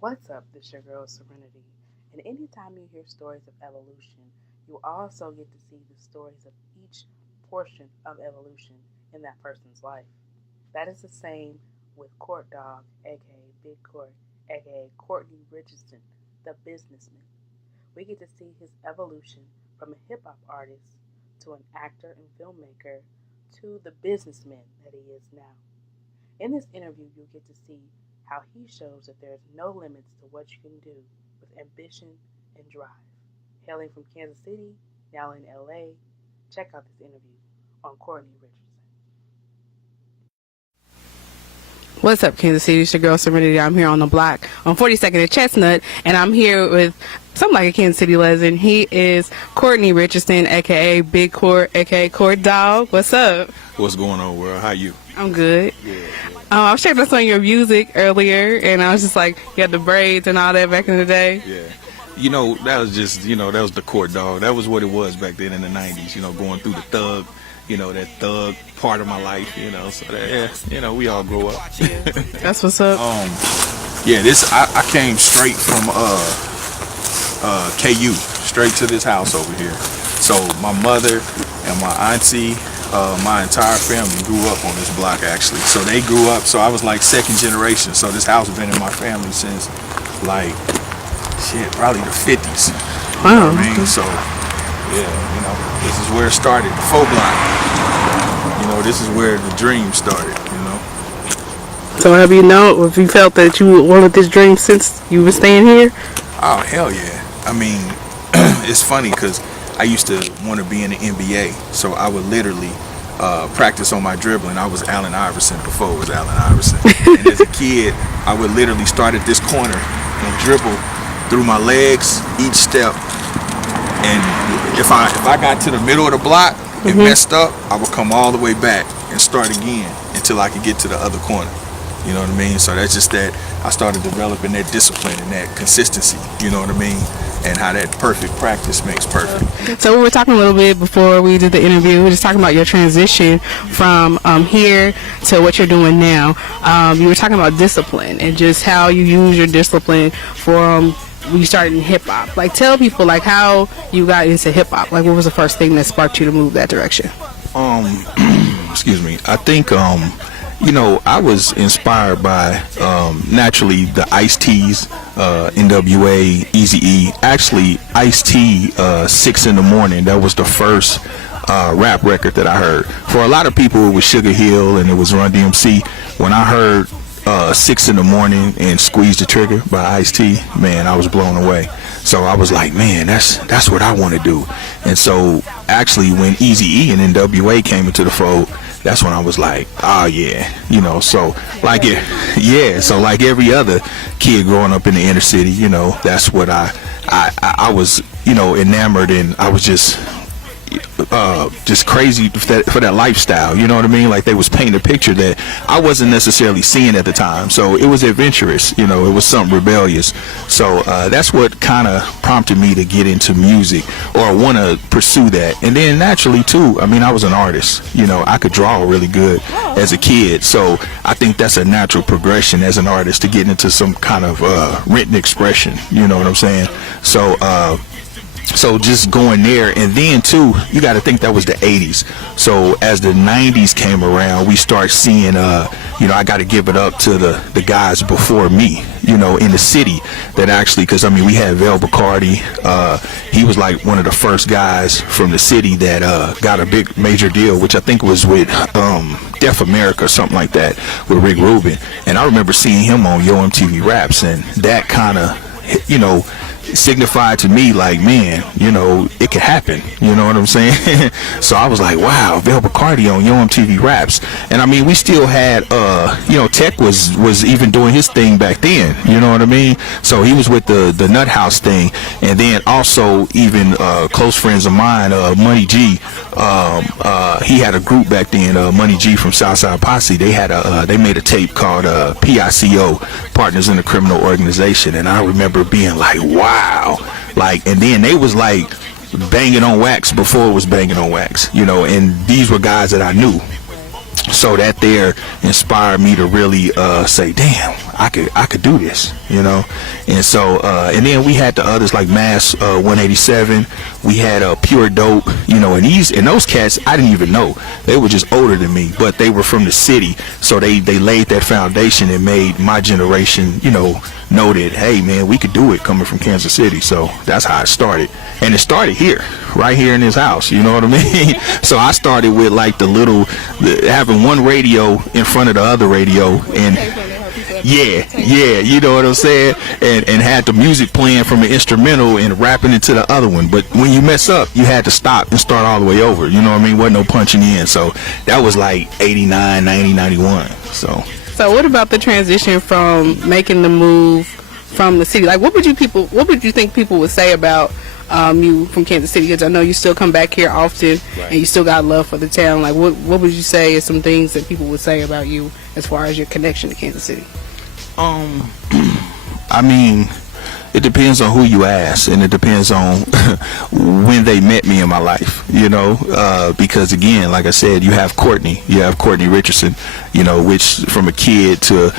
What's up? This is your girl Serenity. And anytime you hear stories of evolution, you also get to see the stories of each portion of evolution in that person's life. That is the same with Court Dog, aka Big Court, aka Courtney Richardson, the businessman. We get to see his evolution from a hip hop artist to an actor and filmmaker to the businessman that he is now. In this interview, you'll get to see how he shows that there's no limits to what you can do with ambition and drive. Hailing from Kansas City, now in LA, check out this interview on Courtney Richardson. What's up, Kansas City? It's your girl Serenity. I'm here on the block on 42nd and Chestnut, and I'm here with something like a Kansas City legend. He is Courtney Richardson, aka Big Court, aka Court Dog. What's up? What's going on, world? How you? I'm good. Yeah. I was checking out some of your music earlier, and I was just like, you had the braids and all that back in the day. Yeah. That was just, that was the Court Dog. That was what it was back then in the 90s, going through the thug, that thug part of my life, so that, we all grow up. That's what's up. I came straight from KU, straight to this house over here. So my mother and my auntie, my entire family grew up on this block, actually. So they grew up, so I was like second generation. So this house has been in my family since probably the 50s. Wow. You know what I mean? So this is where it started, the faux block. This is where the dream started, So have you felt that you wanted this dream since you were staying here? Oh, hell yeah. I mean, it's funny because I used to want to be in the NBA, so I would literally practice on my dribbling. I was Allen Iverson before it was Allen Iverson. And as a kid, I would literally start at this corner and dribble through my legs each step. And if I got to the middle of the block and messed up, I would come all the way back and start again until I could get to the other corner. You know what I mean? So that's just that I started developing that discipline and that consistency, you know what I mean? And how that perfect practice makes perfect. So we were talking a little bit before we did the interview. We were just talking about your transition from here to what you're doing now. You were talking about discipline and just how you use your discipline from when you started in hip hop. Like, tell people how you got into hip hop. Like, what was the first thing that sparked you to move that direction? Excuse me. I think I was inspired by naturally the Ice-T's, NWA, Eazy-E. Actually, Ice-T, 6 in the Morning. That was the first rap record that I heard. For a lot of people, it was Sugar Hill and it was Run DMC. When I heard 6 in the Morning and Squeeze the Trigger by Ice-T, man, I was blown away. So I was like, man, that's what I want to do. And so actually when Eazy-E and NWA came into the fold, that's when I was like, oh yeah, so like so like every other kid growing up in the inner city, that's what I was, enamored, and I was just crazy for that lifestyle, you know what I mean? Like, they was painting a picture that I wasn't necessarily seeing at the time, so it was adventurous, it was something rebellious. So that's what kind of prompted me to get into music or want to pursue that. And then naturally too, I mean, I was an artist, I could draw really good as a kid, so I think that's a natural progression as an artist to get into some kind of written expression, you know what I'm saying? So just going there, and then too, you got to think that was the 80s. So as the 90s came around, we start seeing, I got to give it up to the guys before me, in the city that actually, because I mean, we had Vel Bacardi. He was like one of the first guys from the city that got a big major deal, which I think was with Def America or something like that, with Rick Rubin. And I remember seeing him on Yo MTV Raps, and that kind of, signified to me like, man, it could happen, you know what I'm saying? So I was like, wow, Vel Bacardi on Yo MTV Raps. And I mean, we still had Tech was even doing his thing back then, you know what I mean? So he was with the Nut House thing. And then also even close friends of mine, Money G, he had a group back then, Money G from Southside Posse. They made a tape called PICO, Partners in a Criminal Organization. And I remember being like, wow, and then they was like banging on wax before it was banging on wax, and these were guys that I knew. So that there inspired me to really say, damn, I could do this, you know. And so and then we had the others like Mass 187. We had Pure Dope, you know. And those cats I didn't even know. They were just older than me, but they were from the city, so they laid that foundation and made my generation, you know that, hey man, we could do it coming from Kansas City. So that's how it started. And it started here, right here in this house, you know what I mean? So I started with like having one radio in front of the other radio, and yeah, you know what I'm saying, and had the music playing from an instrumental and rapping into the other one. But when you mess up, you had to stop and start all the way over, you know what I mean? Wasn't no punching in. So that was like 89, 90, 91. So what about the transition from making the move from the city? Like, what would you think people would say about you from Kansas City? Because I know you still come back here often, right, and you still got love for the town. Like, what would you say is some things that people would say about you as far as your connection to Kansas City? I mean, it depends on who you ask, and it depends on when they met me in my life, you know, because again, like I said, you have Courtne Richardson, you know, which from a kid to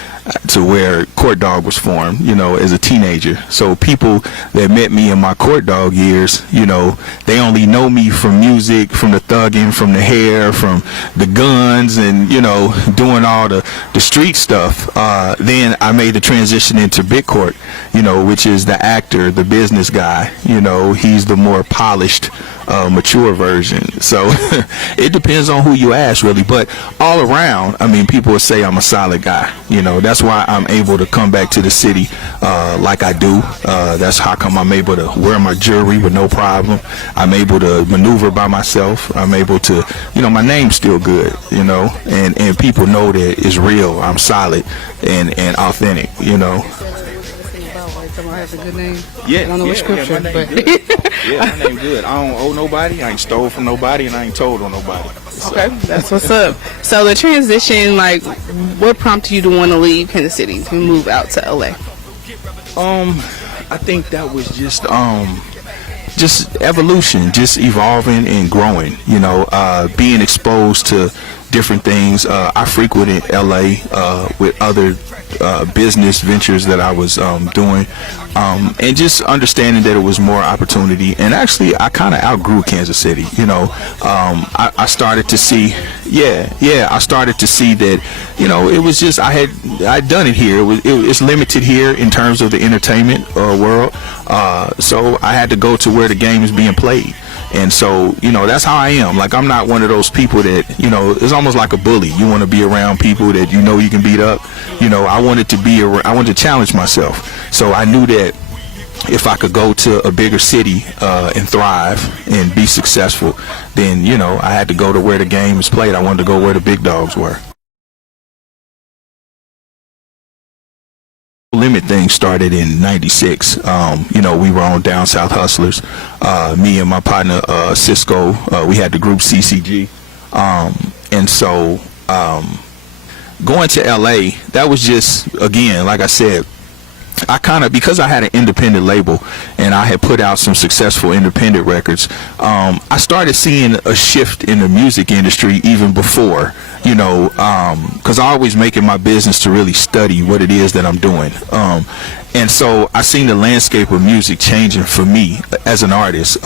where Court Dog was formed, you know, as a teenager. So people that met me in my Court Dog years, you know, they only know me from music, from the thugging, from the hair, from the guns, and, you know, doing all the street stuff. Then I made the transition into Big Court, you know, which is the actor, the business guy. You know, he's the more polished, mature version. So it depends on who you ask, really. But all around, I mean, people would say I'm a solid guy. You know, that's why I'm able to come back to the city like I do. That's how come I'm able to wear my jewelry with no problem. I'm able to maneuver by myself. I'm able to, you know, my name's still good, you know, and people know that it's real. I'm solid and authentic, you know. Someone has a good name. Yeah, I don't know what scripture, my but my name good. I don't owe nobody. I ain't stole from nobody, and I ain't told on nobody. So. Okay, that's what's up. So the transition, like, what prompted you to want to leave Kansas City and move out to LA? I think that was just evolution, just evolving and growing. You know, being exposed to different things. I frequented LA with other business ventures that I was doing, and just understanding that it was more opportunity. And actually, I kind of outgrew Kansas City. You know, I started to see, I started to see that, you know, it was just I'd done it here. It's limited here in terms of the entertainment world, so I had to go to where the game is being played. And so, you know, that's how I am. Like, I'm not one of those people that, you know, it's almost like a bully. You want to be around people that you know you can beat up. You know, I wanted to challenge myself. So I knew that if I could go to a bigger city and thrive and be successful, then, you know, I had to go to where the game is played. I wanted to go where the big dogs were. Limit thing started in '96. You know, we were on Down South Hustlers. Me and my partner Cisco, we had the group CCG, and so going to LA, that was just, again, like I said, I kind of, because I had an independent label and I had put out some successful independent records, I started seeing a shift in the music industry even before, you know, because I always make it my business to really study what it is that I'm doing. And so I seen the landscape of music changing for me as an artist,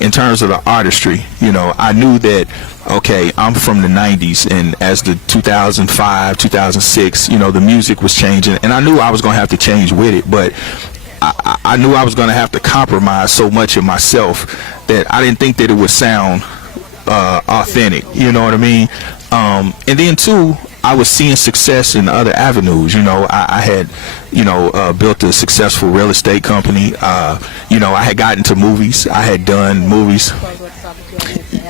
in terms of the artistry. You know, I knew that, okay, I'm from the 90s, and as the 2005, 2006, you know, the music was changing, and I knew I was going to have to change with it, but I knew I was going to have to compromise so much of myself that I didn't think that it would sound authentic, you know what I mean? And then too, I was seeing success in other avenues. You know, I had, you know, built a successful real estate company. You know, I had gotten to movies. I had done movies.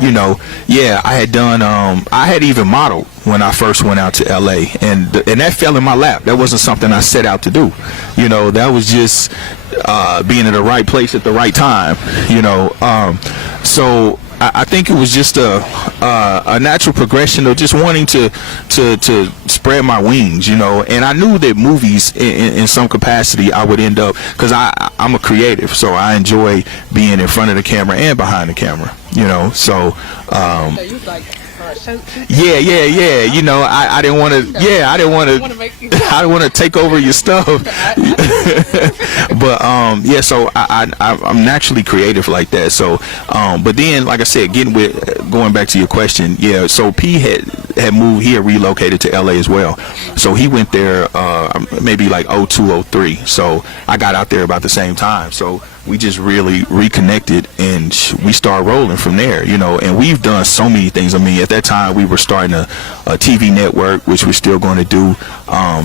You know, I had done. I had even modeled when I first went out to LA, and that fell in my lap. That wasn't something I set out to do. You know, that was just being in the right place at the right time. You know, so. I think it was just a natural progression of just wanting to spread my wings, you know. And I knew that movies, in some capacity, I would end up, because I'm a creative, so I enjoy being in front of the camera and behind the camera, you know. So you like Yeah. You know, I didn't want to. Yeah, I didn't want to. I didn't want to take over your stuff. But yeah, so I'm naturally creative like that. So, but then, like I said, going back to your question, yeah. So P had moved. He had relocated to LA as well. So he went there maybe like 02, 03. So I got out there about the same time. So we just really reconnected and we started rolling from there, you know, and we've done so many things. I mean, at that time we were starting a TV network, which we're still going to do.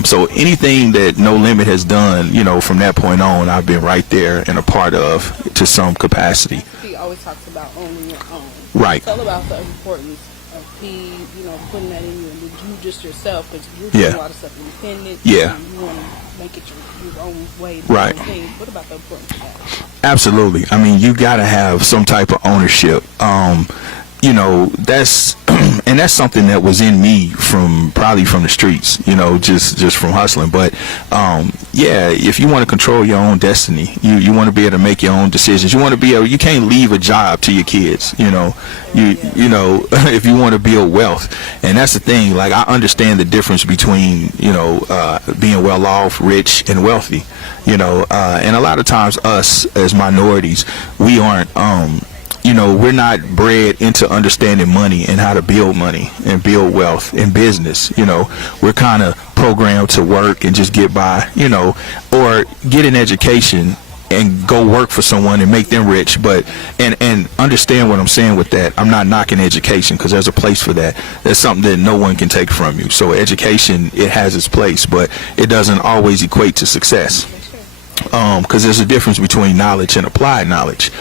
So anything that No Limit has done, you know, from that point on, I've been right there and a part of to some capacity. He always talks about owning your own. Right. Tell about the importance of P, you know, putting that in you and you just yourself, because you're doing a lot of stuff independent. Yeah. You want to make it your own way. Right. What about the importance of that? Absolutely. I mean, you got to have some type of ownership. You know, that's and that's something that was in me probably from the streets, you know, just from hustling. But yeah, if you want to control your own destiny, you want to be able to make your own decisions. You want to be able, you can't leave a job to your kids, you know. You know, if you want to build wealth. And that's the thing, like, I understand the difference between, you know, being well off, rich, and wealthy, you know, and a lot of times us as minorities, we aren't you know, we're not bred into understanding money and how to build money and build wealth in business. You know, we're kind of programmed to work and just get by, you know, or get an education and go work for someone and make them rich. But and understand what I'm saying with that. I'm not knocking education, because there's a place for that. That's something that no one can take from you. So education, it has its place, but it doesn't always equate to success. Because there's a difference between knowledge and applied knowledge.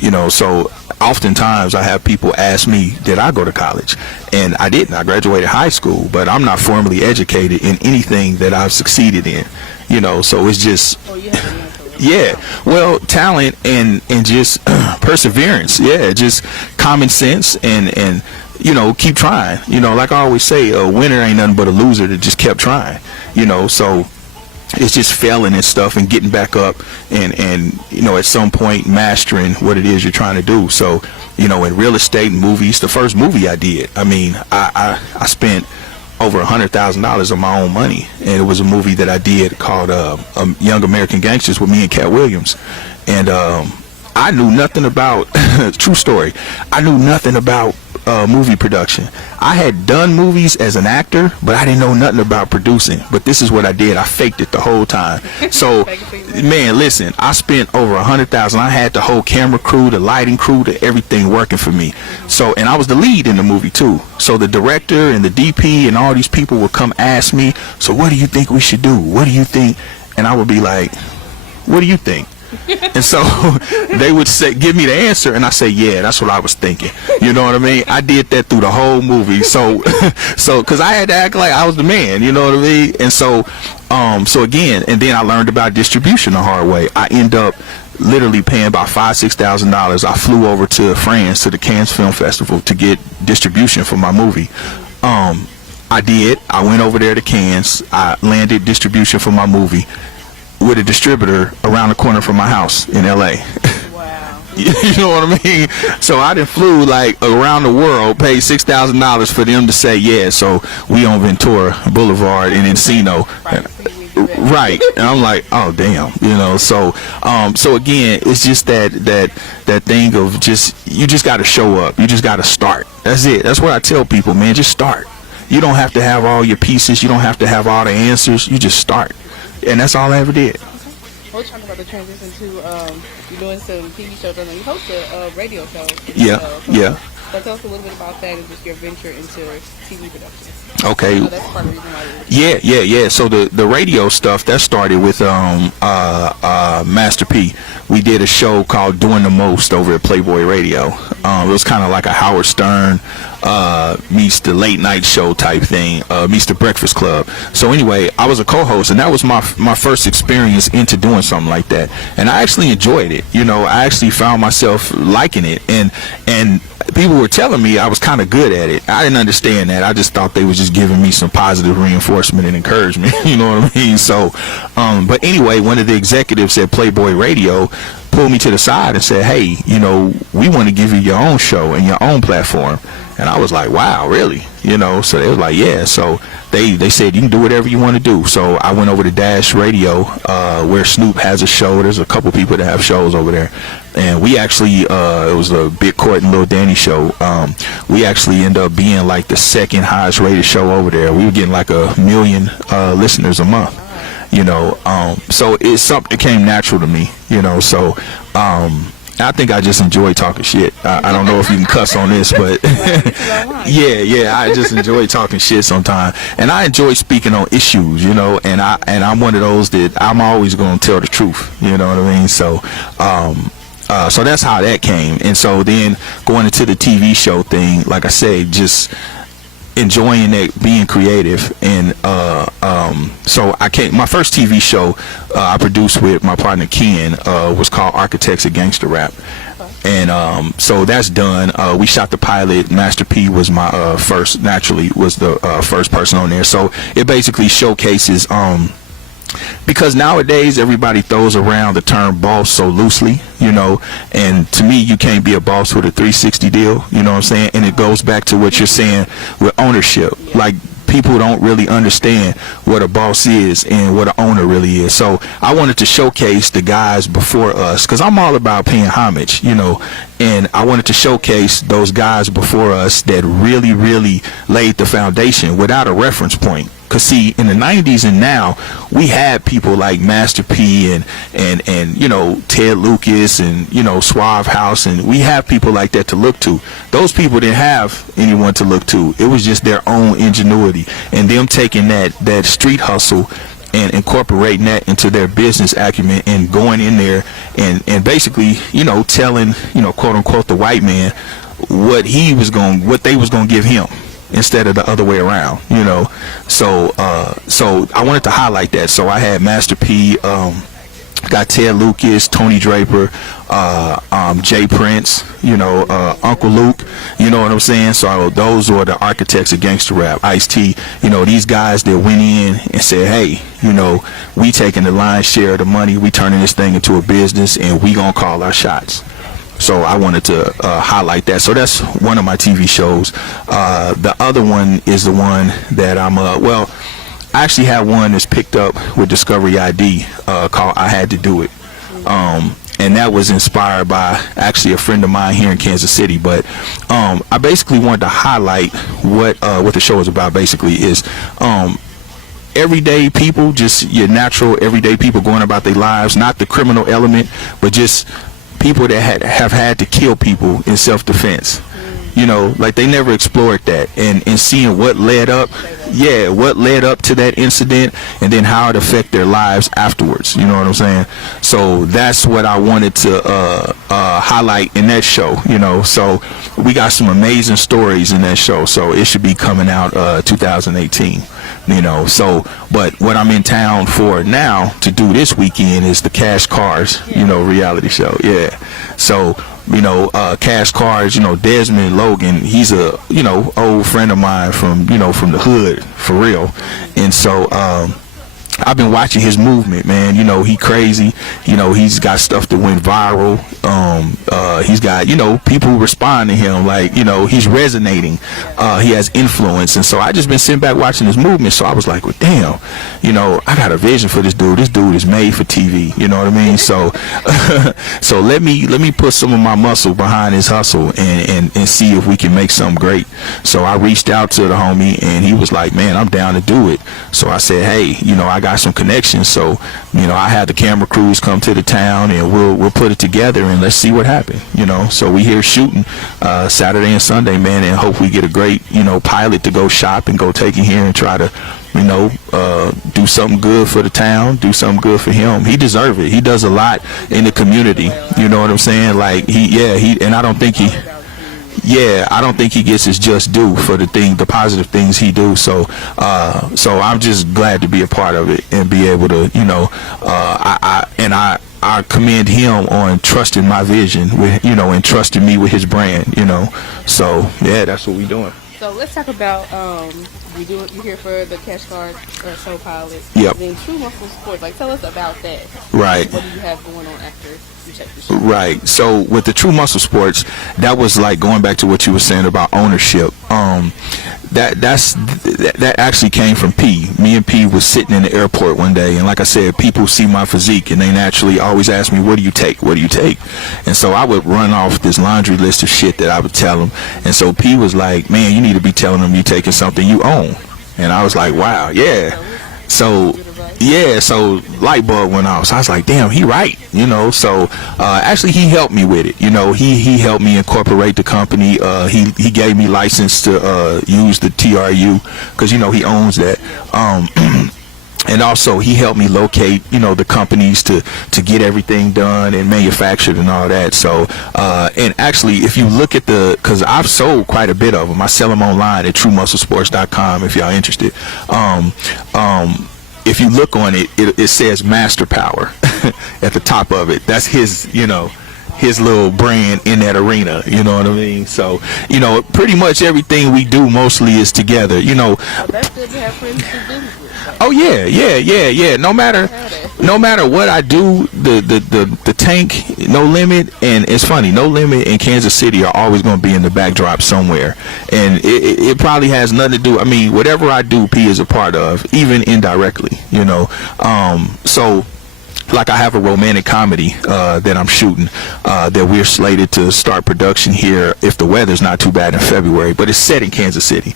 You know, so oftentimes I have people ask me, did I go to college? And I didn't. I graduated high school, but I'm not formally educated in anything that I've succeeded in. You know, so it's just... Yeah, well, talent and just perseverance. Yeah, just common sense and you know, keep trying. You know, like I always say, a winner ain't nothing but a loser that just kept trying. You know, so it's just failing and stuff and getting back up and you know, at some point mastering what it is you're trying to do. So, you know, in real estate and movies, the first movie I did, I mean, I spent over $100,000 of my own money, and it was a movie that I did called Young American Gangsters with me and Cat Williams. And I knew nothing about true story, I knew nothing about movie production. I had done movies as an actor, but I didn't know nothing about producing. But this is what I did. I faked it the whole time. So man, listen, I spent over $100,000. I had the whole camera crew, the lighting crew, the everything working for me. So, and I was the lead in the movie too. So the director and the DP and all these people would come ask me, so what do you think we should do? What do you think? And I would be like, what do you think? And so they would say, give me the answer, and I say, yeah, that's what I was thinking. You know what I mean? I did that through the whole movie. So because I had to act like I was the man, you know what I mean? And so again, and then I learned about distribution the hard way. I end up literally paying about $5,000-$6,000. I flew over to France, to the Cannes Film Festival, to get distribution for my movie. I did. I went over there to Cannes. I landed distribution for my movie with a distributor around the corner from my house in LA. Wow. You know what I mean? So I done flew like around the world, paid $6,000 for them to say, yeah, so we on Ventura Boulevard in Encino. Right. And I'm like, oh damn, you know. So again, it's just that thing of you just got to show up. You just got to start. That's it. That's what I tell people, man. Just start. You don't have to have all your pieces. You don't have to have all the answers. You just start. And that's all I ever did. We're talking about the transition to you're doing some TV shows, and you host a radio show. Yeah. So tell us a little bit about that and just your venture into TV production. Okay. That's part of the reason why Yeah. So the radio stuff that started with Master P. We did a show called Doing the Most over at Playboy Radio. It was kind of like a Howard Stern meets the late night show type thing, meets the Breakfast Club. So anyway, I was a co-host, and that was my first experience into doing something like that, and I actually enjoyed it. You know, I actually found myself liking it, and people were telling me I was kind of good at it. I didn't understand that. I just thought they was just giving me some positive reinforcement and encouragement. You know what I mean? So, but anyway, one of the executives at Playboy Radio pulled me to the side and said, hey, we want to give you your own show and your own platform. And I was like, wow, really? So they was like, yeah. So they said, you can do whatever you want to do. So I went over to Dash Radio, where Snoop has a show. There's a couple people that have shows over there. And we actually, it was a Big Court and Lil Danny show. We actually ended up being like the second highest rated show over there. We were getting like 1 million listeners a month. So it's something that came natural to me, so I think I just enjoy talking shit. I don't know if you can cuss on this, but yeah, I just enjoy talking shit sometimes, and I enjoy speaking on issues, and I'm one of those that I'm always going to tell the truth, you know what I mean? So so that's how that came. And so then going into the TV show thing, like I said, just enjoying that, being creative. And so my first TV show I produced with my partner Ken was called Architects of Gangster Rap. And so that's done. We shot the pilot. Master P was my was the first person on there. So it basically showcases because nowadays everybody throws around the term boss so loosely, and to me, you can't be a boss with a 360 deal, you know what I'm saying? And it goes back to what you're saying with ownership. Like, people don't really understand what a boss is and what an owner really is. So I wanted to showcase the guys before us, because I'm all about paying homage, and I wanted to showcase those guys before us that really, really laid the foundation without a reference point. Because see, in the 90s and now, we had people like Master P and Ted Lucas and Suave House, and we have people like that to look to. Those people didn't have anyone to look to. It was just their own ingenuity and them taking that street hustle and incorporating that into their business acumen and going in there and basically telling quote unquote the white man what they was gonna give him, instead of the other way around, So I wanted to highlight that. So I had Master P, got Ted Lucas, Tony Draper, Jay Prince, Uncle Luke, you know what I'm saying? So those were the architects of gangster rap. Ice-T, these guys that went in and said, hey, we taking the lion's share of the money, we turning this thing into a business, and we gonna call our shots. So I wanted to highlight that. So that's one of my TV shows. The other one is the one that I actually have one that's picked up with Discovery ID called I Had to Do It. And that was inspired by actually a friend of mine here in Kansas City. But I basically wanted to highlight what the show is about. Basically is everyday people, just your natural everyday people going about their lives, not the criminal element, but just people that have had to kill people in self-defense. Like they never explored that, and seeing what led up to that incident, and then how it affected their lives afterwards. You know what I'm saying? So that's what I wanted to highlight in that show. So we got some amazing stories in that show. So it should be coming out 2018. So but what I'm in town for now to do this weekend is the Cash Cars, reality show. Yeah. So Cash Cars, Desmond Logan, he's a old friend of mine from from the hood, for real. And so I've been watching his movement, man. He crazy. He's got stuff that went viral. He's got people respond to him, like he's resonating. He has influence. And so I just been sitting back watching his movement. So I was like, well, damn, I got a vision for this dude. This dude is made for TV. You know what I mean? So so let me put some of my muscle behind his hustle and see if we can make something great. So I reached out to the homie, and he was like, man, I'm down to do it. So I said, hey, I got some connections, so I had the camera crews come to the town, and we'll put it together, and let's see what happened. So we here shooting Saturday and Sunday, man, and hope we get a great pilot to go shop and go take it here and try to do something good for the town, do something good for him. He deserves it. He does a lot in the community, you know what I'm saying? Like and I don't think he gets his just due for the positive things he do. So I'm just glad to be a part of it and be able to, I commend him on trusting my vision with, and trusting me with his brand, So yeah, that's what we doing. So let's talk about you're here for the Cash Card Show pilot. Yep. Then Tru Muscle Sports. Like, tell us about that. Right. What do you have going on after you check the show? Right. So with the Tru Muscle Sports, that was like going back to what you were saying about ownership. That actually came from P. Me and P was sitting in the airport one day, and like I said, people see my physique and they naturally always ask me, what do you take? What do you take? And so I would run off this laundry list of shit that I would tell them. And so P was like, man, you need to be telling them you taking something you own. And I was like, wow, yeah. So light bulb went off. So I was like, damn, he right, So actually, he helped me with it. He helped me incorporate the company. He gave me license to use the TRU because he owns that. And also he helped me locate, the companies to get everything done and manufactured and all that. So, and actually, if you look at because I've sold quite a bit of them. I sell them online at TruMuscleSports.com if y'all interested. If you look on it, it says Master Power at the top of it. That's his, his little brand in that arena. You know what I mean? So, pretty much everything we do mostly is together. Oh, that's good to have friends to do business with. Oh yeah. No matter what I do, the tank, No Limit, and it's funny, No Limit and Kansas City are always going to be in the backdrop somewhere, and it probably has nothing to do. I mean, whatever I do, P is a part of, even indirectly. So. Like I have a romantic comedy that I'm shooting that we're slated to start production here if the weather's not too bad in February, but it's set in Kansas City.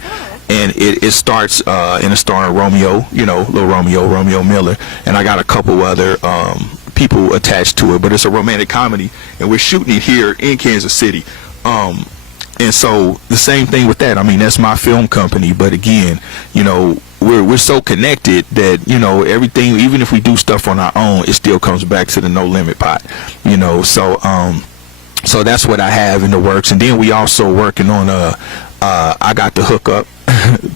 And it starts in a starring Romeo, little Romeo Miller, and I got a couple other people attached to it, but it's a romantic comedy, and we're shooting it here in Kansas City. And so the same thing with that. I mean, that's my film company, but again, we're so connected that everything, even if we do stuff on our own, it still comes back to the No Limit pot. So that's what I have in the works, and then we also working on I Got the Hookup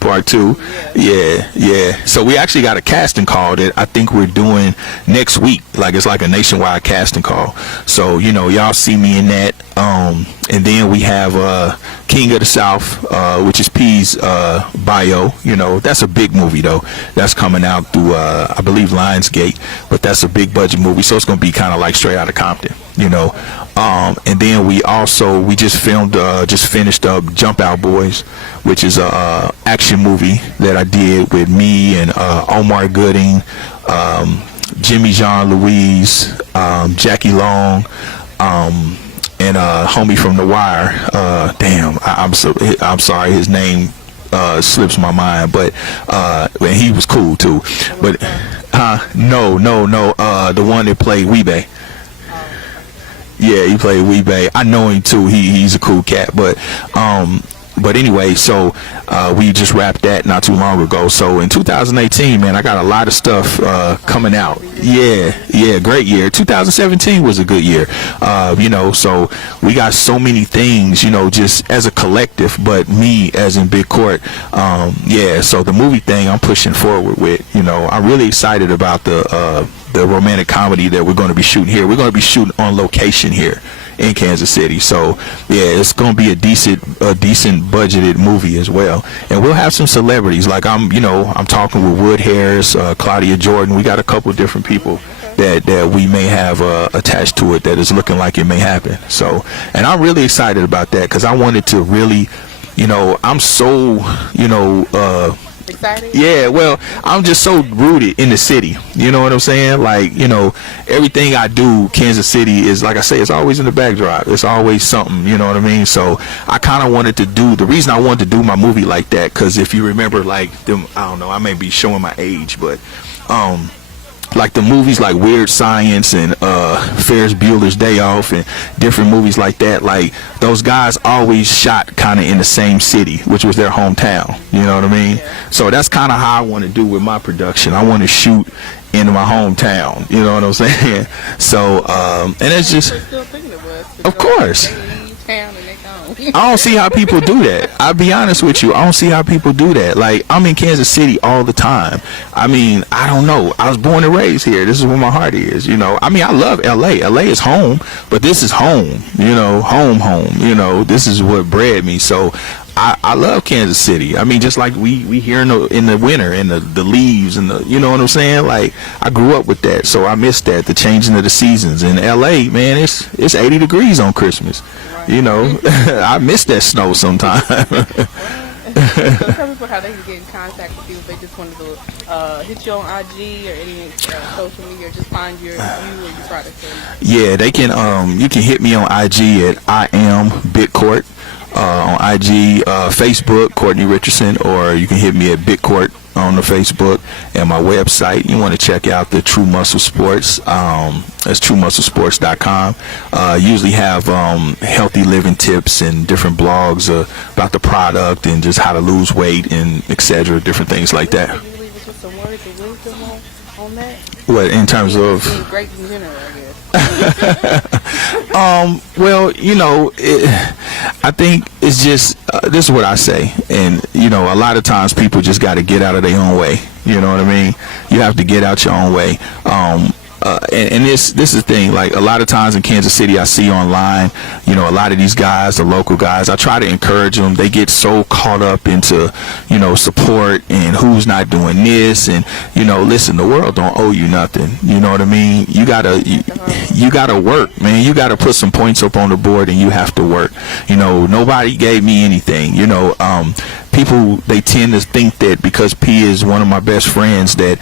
part 2. Yeah. So we actually got a casting call that I think we're doing next week. Like, it's like a nationwide casting call. So y'all see me in that. And then we have King of the South, which is P's bio. That's a big movie though. That's coming out through I believe Lionsgate, but that's a big budget movie, so it's gonna be kind of like straight out of Compton. And then we just finished up Jump Out Boys, which is a action movie that I did with me and Omar Gooding, Jimmy Jean Louise, Jackie Long, and homie from The Wire. I'm sorry, his name slips my mind, but and he was cool too. But no, the one that played Weebay. Yeah, he played Weebay. I know him too. He's a cool cat. But anyway, so we just wrapped that not too long ago. So in 2018, man, I got a lot of stuff coming out. Yeah, great year. 2017 was a good year. So we got so many things, just as a collective, but me as in Big Court. So the movie thing I'm pushing forward with, I'm really excited about the romantic comedy that we're going to be shooting here. We're going to be shooting on location here in Kansas City. So yeah, it's going to be a decent budgeted movie as well. And we'll have some celebrities. Like I'm talking with Wood Harris, Claudia Jordan. We got a couple of different people that we may have attached to it that is looking like it may happen. So, and I'm really excited about that because I wanted to really, I'm so, excited? Yeah, well, I'm just so rooted in the city. You know what I'm saying? Like, everything I do, Kansas City is, like I say, it's always in the backdrop. It's always something, you know what I mean? So I kind of wanted to the reason I wanted to do my movie like that, because if you remember, like, I don't know, I may be showing my age, but like the movies like Weird Science and Ferris Bueller's Day Off and different movies like that, like those guys always shot kind of in the same city, which was their hometown. You know what I mean? Yeah. So that's kind of how I want to do with my production. I want to shoot in my hometown. You know what I'm saying? So and it's just, of course. I don't see how people do that. I'll be honest with you. I don't see how people do that. Like, I'm in Kansas City all the time. I mean, I don't know. I was born and raised here. This is where my heart is, I mean, I love LA. LA is home, but this is home, home. This is what bred me. So I love Kansas City. I mean, just like we here in the winter and the leaves and the, you know what I'm saying? Like, I grew up with that, so I miss that, the changing of the seasons. In LA, man, it's 80 degrees on Christmas. Right. You know, I miss that snow sometimes. So tell people how they can get in contact with you if they just wanted to hit you on IG or any social media, or just find you or your products. Yeah, they can. You can hit me on IG at I am Bitcourt. On IG, Facebook, Courtne Richardson, or you can hit me at Bitcourt on the Facebook, and my website. You want to check out the Tru Muscle Sports. That's TruMuscleSports.com. Usually have healthy living tips and different blogs about the product and just how to lose weight and etc. Different things like that. Could you leave us with some words of wisdom on that? What, in terms of? Great in general, I guess. Well, you know, I think it's just this is what I say, and you know, a lot of times people just got to get out of their own way. You know what I mean? You have to get out your own way. And this is the thing. Like, a lot of times in Kansas City, I see online, you know, a lot of these guys, the local guys, I try to encourage them. They get so caught up into, you know, support and who's not doing this, and you know, listen, the world don't owe you nothing. You know what I mean? You gotta work, man. You gotta put some points up on the board, and you have to work. You know, nobody gave me anything. You know, people, they tend to think that because P is one of my best friends, that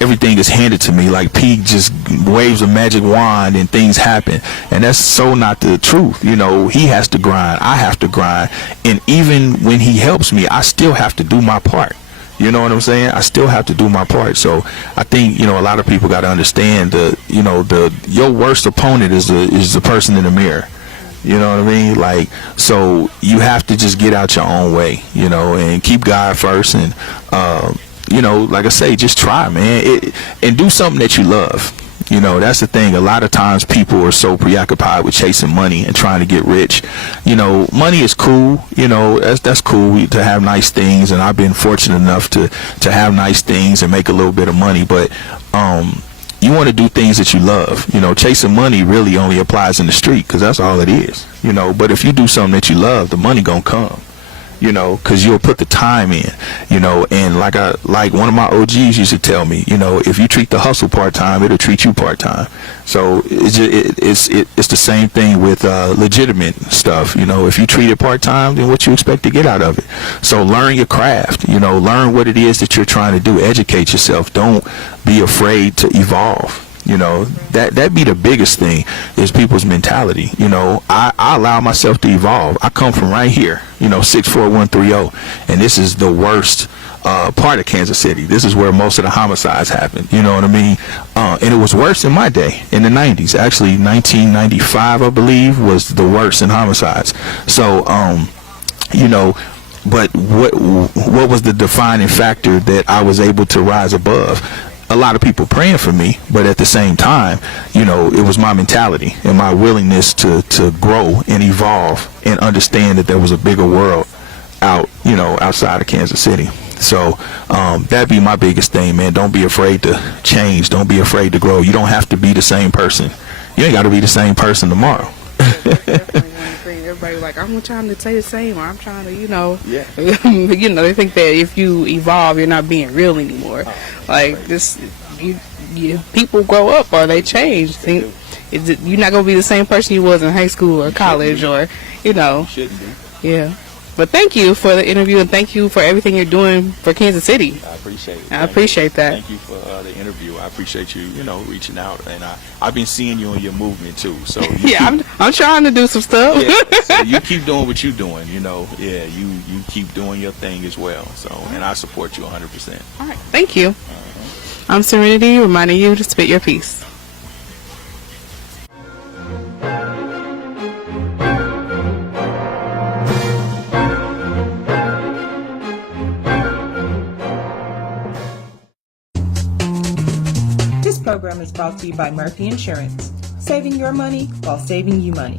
everything is handed to me. Like, P just waves a magic wand and things happen, and that's so not the truth. You know, he has to grind, I have to grind, and even when he helps me, I still have to do my part. You know what I'm saying? I still have to do my part. So I think, you know, a lot of people got to understand your worst opponent is the person in the mirror. You know what I mean? Like, so you have to just get out your own way, you know, and keep God first, and you know, like I say, just try, man, and do something that you love. You know, that's the thing. A lot of times people are so preoccupied with chasing money and trying to get rich. You know, money is cool. You know, that's cool to have nice things, and I've been fortunate enough to have nice things and make a little bit of money. But you want to do things that you love. You know, chasing money really only applies in the street, because that's all it is. You know, but if you do something that you love, the money gonna come. You know, because you'll put the time in. You know, and like one of my OGs used to tell me, you know, if you treat the hustle part-time, it'll treat you part-time. So it's the same thing with legitimate stuff. You know, if you treat it part-time, then what you expect to get out of it? So learn your craft. You know, learn what it is that you're trying to do. Educate yourself. Don't be afraid to evolve. You know, that be the biggest thing, is people's mentality. You know, I allow myself to evolve. I come from right here, you know, 64130, and this is the worst part of Kansas City. This is where most of the homicides happen. You know what I mean? And it was worse in my day, in the 90s. Actually, 1995, I believe, was the worst in homicides. So, you know, but what was the defining factor that I was able to rise above? A lot of people praying for me, but at the same time, you know, it was my mentality and my willingness to grow and evolve and understand that there was a bigger world outside of Kansas City. So that'd be my biggest thing, man. Don't be afraid to change. Don't be afraid to grow. You don't have to be the same person. You ain't got to be the same person tomorrow. Everybody like, I'm trying to say the same, or I'm trying to, you know, yeah. You know, they think that if you evolve, you're not being real anymore. Like this, people grow up or they change. You're not gonna be the same person you was in high school or college, or you know. Shouldn't be. Yeah. But thank you for the interview, and thank you for everything you're doing for Kansas City. I appreciate it. I appreciate that. Thank you for the interview. I appreciate you, you know, reaching out, and I've been seeing you in your movement too. So yeah, I'm trying to do some stuff. Yeah, so you keep doing what you're doing. You know, yeah, you keep doing your thing as well. So, and I support you 100%. All right, thank you. I'm Serenity, reminding you to spit your piece. This program is brought to you by Murphy Insurance, saving your money while saving you money.